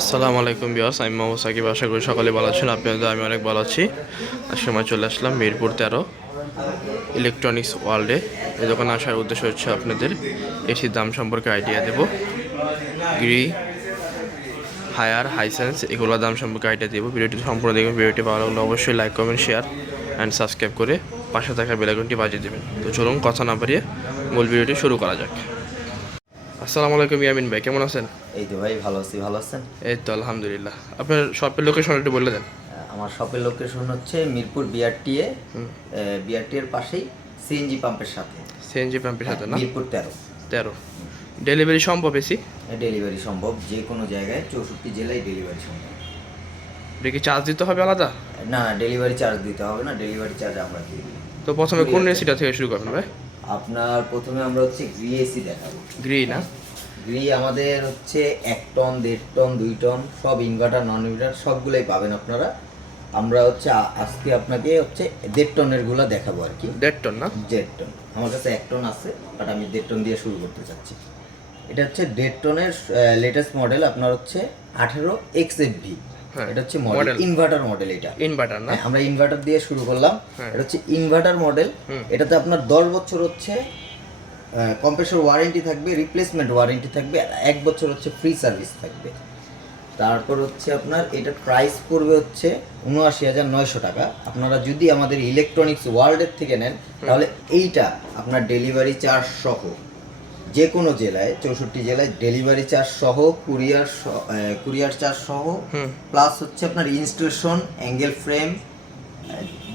আসসালামু আলাইকুম বিয়াস আমি মোহাম্মদ সাকিব, আশা করি সকালে ভালো আছেন। আপনাদের আমি অনেক ভালো আছি। সময় চলে আসলাম মিরপুর তেরো, ইলেকট্রনিক্স ওয়ার্ল্ডে। এই দোকানে আসার উদ্দেশ্য হচ্ছে আপনাদের এসির দাম সম্পর্কে আইডিয়া দেব। গ্রি হায়ার হাইসেন্স এগুলোর দাম সম্পর্কে আইডিয়া দেবো। ভিডিওটি সম্পূর্ণ দেখবেন, ভিডিওটি ভালো লাগলে অবশ্যই like comment share and subscribe করে পাশে থাকা বেলাইকনটি বাজিয়ে দেবেন। তো চলুন, কথা না বাড়িয়ে মূল ভিডিওটি শুরু করা যাক। আসসালামু আলাইকুম ইয়ামিন ভাই কেমন আছেন? এই তো ভাই ভালো আছি ভালো আছেন? এই তো আলহামদুলিল্লাহ। আপনার শপের লোকেশন একটু বলে দেন। আমার শপের লোকেশন হচ্ছে মিরপুর বিআরটিএ বিআরটি এর পাশেই সিএনজি পাম্পের সাথে। সিএনজি পাম্পের সাথে না? মিরপুর তেরো। তেরো। ডেলিভারি সম্ভব এসি? ডেলিভারি সম্ভব। যে কোনো জায়গায় চৌষট্টি জেলায় ডেলিভারি সম্ভব। এটা কি চার্জ দিতে হবে আলাদা? না ডেলিভারি চার্জ দিতে হবে না ডেলিভারি চার্জ আমরা দিই। তো প্রথমে কোন এসিটা থেকে শুরু করবেন ভাই? আপনার প্রথমে আমরা হচ্ছে গ্রি এসি দেখাবো। গ্রি না গ্রি আমাদের হচ্ছে এক টন দেড় টন দুই টন সব ইনভার্টার নন ইনভার্টার সবগুলোই পাবেন আপনারা। আমরা হচ্ছে আজকে আপনাকে হচ্ছে দেড় টনেরগুলা দেখাবো আর কি। দেড় টন না? দেড় টন। আমার কাছে এক টন আছে বাট আমি দেড় টন দিয়ে শুরু করতে চাচ্ছি। এটা হচ্ছে দেড় টনের লেটেস্ট মডেল আপনার হচ্ছে আঠেরো এক্স এফ ভি হ্যাঁ, এটা হচ্ছে মডেল ইনভার্টার মডেল এটা। ইনভার্টার না? হ্যাঁ, আমরা ইনভার্টার দিয়ে শুরু করলাম। হ্যাঁ। এটা হচ্ছে ইনভার্টার মডেল এটাতে আপনার দশ বছর হচ্ছে কম্প্রেসর ওয়ারেন্টি থাকবে রিপ্লেসমেন্ট ওয়ারেন্টি থাকবে এক বছর হচ্ছে ফ্রি সার্ভিস থাকবে। তারপর হচ্ছে আপনার এটা প্রাইস পড়বে হচ্ছে উনআশি হাজার নয়শো টাকা। আপনারা যদি আমাদের ইলেকট্রনিক্স ওয়ার্ল্ডের থেকে নেন তাহলে এইটা আপনার ডেলিভারি চার্জ সহ যে কোনো জেলায় চৌষট্টি জেলায় ডেলিভারি চার্জ সহ কুরিয়ার কুরিয়ার চার্জ সহ প্লাস হচ্ছে আপনার ইনস্টলেশন অ্যাঙ্গেল ফ্রেম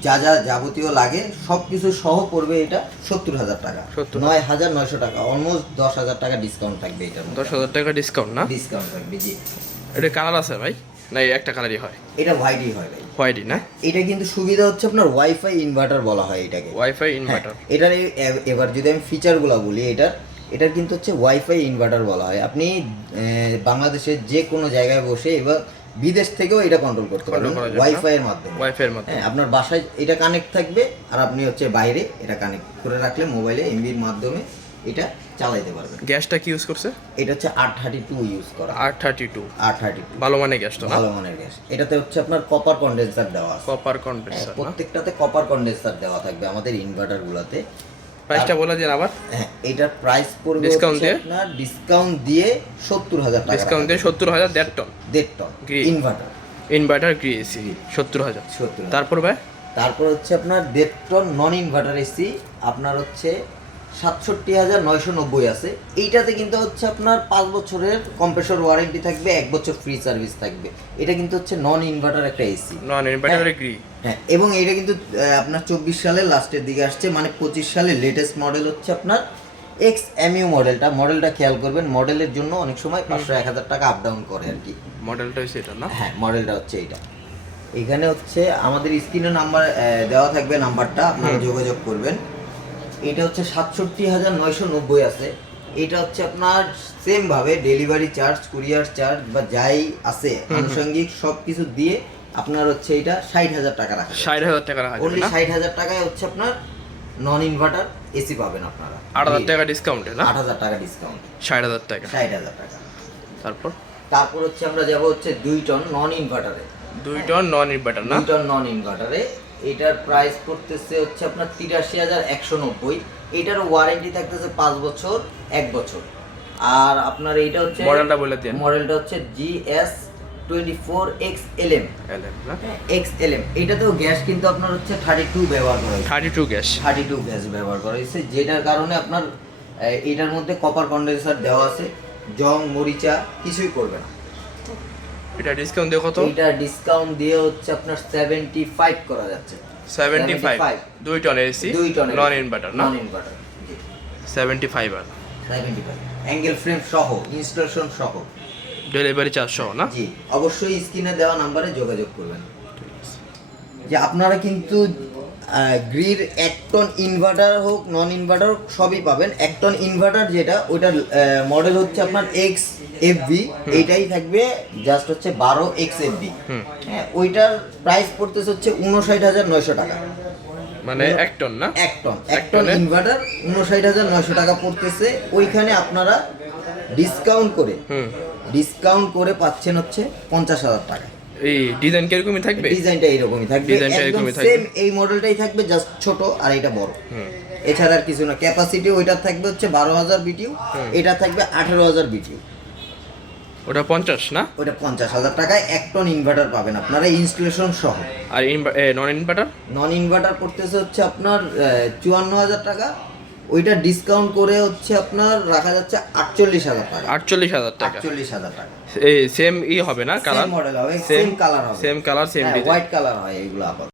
যা যা যাবতীয় লাগে সব কিছু সহ পড়বে এটা সত্তর হাজার টাকা। 70,000 নয় হাজার নয়শো টাকা অলমোস্ট দশ হাজার টাকা ডিসকাউন্ট থাকবে এটার দশ হাজার টাকা ডিসকাউন্ট না? ডিসকাউন্ট থাকবে জি। এটা কালার আছে ভাই? না একটা কালারই হয়। এটা হোয়াইটই হয় ভাই। হোয়াইটই না? এটা কিন্তু সুবিধা হচ্ছে আপনার ওয়াইফাই ইনভার্টার বলা হয় এটাকে। ওয়াইফাই হ্যাঁ, ইনভার্টার এটার এবার যদি আমি ফিচারগুলো বলি এটার এটার কিন্তু হচ্ছে ওয়াইফাই ইনভার্টার বলা হয়। আপনি বাংলাদেশের যে কোনো জায়গায় বসে এবার বিদেশ থেকেও এটা কন্ট্রোল করতে পারবেন? ওয়াইফাই এর মাধ্যমে। ওয়াইফাই এর মাধ্যমে। হ্যাঁ আপনার বাসায় এটা কানেক্ট থাকবে আর আপনি হচ্ছে বাইরে এটা কানেক্ট করে রাখলে মোবাইলে এমবির মাধ্যমে এটা চালাইতে পারবেন। গ্যাসটা কি ইউজ করছে? এটা হচ্ছে আর থার্টি টু ইউজ করা। আর থার্টি টু। আর থার্টি টু। ভালো মানের গ্যাস তো ভালো মানের গ্যাস। এটাতে হচ্ছে আপনার কপার কন্ডেন্সার দেওয়া আছে। কপার হ্যাঁ, কন্ডেন্সার প্রত্যেকটাতে কপার কন্ডেন্সার দেওয়া থাকবে আমাদের ইনভার্টার গুলাতে। প্রাইসটা বলা দিন আবার। হ্যাঁ এটার প্রাইস পড়বে ডিসকাউন্ট দিয়ে? আপনার ডিসকাউন্ট দিয়ে সত্তর হাজার টাকা ডিসকাউন্ট দিয়ে সত্তর হাজার দেড় টন দেড় ton inverter inverter Gree AC সত্তর হাজার। সত্তর তারপর ভাই? তারপর হচ্ছে আপনার দেড় টন নন ইনভার্টার এসি আপনার হচ্ছে সাতষট্টি হাজার নয়শো নব্বই আছে। এইটাতে কিন্তু হচ্ছে আপনার পাঁচ বছরের কম্প্রেসর ওয়ারেন্টি থাকবে এক বছর ফ্রি সার্ভিস থাকবে। এটা কিন্তু হচ্ছে নন ইনভার্টার একটা এসি নন ইনভার্টার হ্যাঁ এবং এটা কিন্তু আপনার চব্বিশ সালের লাস্টের দিকে আসছে মানে পঁচিশ সালের লেটেস্ট মডেল হচ্ছে আপনার এক্স এমইউ মডেলটা মডেলটা খেয়াল করবেন মডেলের জন্য অনেক সময় পাঁচশো এক হাজার টাকা আপ ডাউন করে আর কি। মডেলটা হচ্ছে এটা না? হ্যাঁ মডেলটা হচ্ছে এইটা। এখানে হচ্ছে আমাদের স্ক্রিনে নাম্বার দেওয়া থাকবে নাম্বারটা আপনারা যোগাযোগ করবেন। এটা হচ্ছে সাতষট্টি হাজার নয়শো নব্বই আছে। এটা হচ্ছে আপনার সেম ভাবে ডেলিভারি চার্জ কুরিয়ার চার্জ বা যাই আছে আনুষঙ্গিক সব কিছু দিয়ে আপনার হচ্ছে এটা ষাট হাজার টাকা রাখা ষাট হাজার টাকা রাখা না? ষাট হাজার টাকায় হচ্ছে আপনার নন ইনভার্টার এসি পাবেন আপনারা। আট হাজার টাকা ডিসকাউন্টে না? আট হাজার টাকা ডিসকাউন্ট ষাট হাজার টাকা। ষাট হাজার টাকা। তারপর? তারপর হচ্ছে আমরা যাব হচ্ছে দুই টন নন ইনভার্টারে দুই টন নন ইনভার্টার না? দুই টন নন ইনভার্টারে এটার প্রাইস পড়তেছে হচ্ছে আপনার তিরাশি হাজার একশো নব্বই। এটার ওয়ারেন্টি থাকতেছে পাঁচ বছর এক বছর। আর আপনার এইটা হচ্ছে মডেলটা বলে দিন। মডেলটা হচ্ছে G S twenty four X L M. X L M. এটাতেও গ্যাস কিন্তু আপনার হচ্ছে থার্টি টু ব্যবহার করা হয়েছে। Thirty two gas. Thirty two gas ব্যবহার করা হয়েছে যেটার কারণে আপনার এটার মধ্যে কপার কন্ডেন্সার দেওয়া আছে জং মরিচা কিছুই করবে না। এটা ডিসকাউন্ট দিয়ে কত? এটা ডিসকাউন্ট দিয়ে হচ্ছে আপনার সেভেন্টি ফাইভ করা যাচ্ছে। 75 দুই টন এসি দুই টনের নন ইনভার্টার না? নন ইনভার্টার সেভেন্টি ফাইভ আর সেভেন্টি ফাইভ অ্যাঙ্গেল ফ্রেম সহ ইনস্টলেশন সহ। ডেলিভারি চার্জ সহ না? জি অবশ্যই স্ক্রিনে দেওয়া নাম্বারে যোগাযোগ করবেন। যে আপনারা কিন্তু গ্রির এক টন ইনভার্টার হোক নন ইনভার্টার হোক সবই পাবেন। এক টন ইনভার্টার যেটা ওইটার মডেল হচ্ছে আপনার এক্স এফ ভি এইটাই থাকবে জাস্ট হচ্ছে বারো এক্স এফ ভি হ্যাঁ ওইটার প্রাইস পড়তেছে হচ্ছে উনষাট হাজার নয়শো টাকা। মানে এক টন না? এক টন এক টন ইনভার্টার উনষাট হাজার নয়শো টাকা পড়তেছে। ওইখানে আপনারা ডিসকাউন্ট করে ডিসকাউন্ট করে পাচ্ছেন হচ্ছে পঞ্চাশ হাজার টাকা। এই ডিজাইন কিরকমই থাকবে? ডিজাইনটা এইরকমই থাকবে। ডিজাইনটা এরকমই থাকবে। সেম এই মডেলটাই থাকবে জাস্ট ছোট আর এটা বড়। এছাড়া আর কিছু না। ক্যাপাসিটি ওইটার থাকবে হচ্ছে বারো হাজার বিটিউ এটা থাকবে আঠারো হাজার বিটিউ ওটা পঞ্চাশ না? ওইটা পঞ্চাশ হাজার টাকায় এক টন ইনভার্টার পাবেন আপনারা ইনস্টলেশন সহ। আর নন ইনভার্টার নন ইনভার্টার পড়তেছে হচ্ছে আপনার চুয়ান্ন হাজার টাকা। ওইটা ডিসকাউন্ট করে হচ্ছে আপনার রাখা যাচ্ছে আটচল্লিশ হাজার টাকা। আটচল্লিশ হাজার টাকা। আটচল্লিশ হাজার টাকা। এই সেম ই হবে না কালার মডেল হবে সেম কালার হবে। Same colour same white colour হয় এইগুলো আপাতত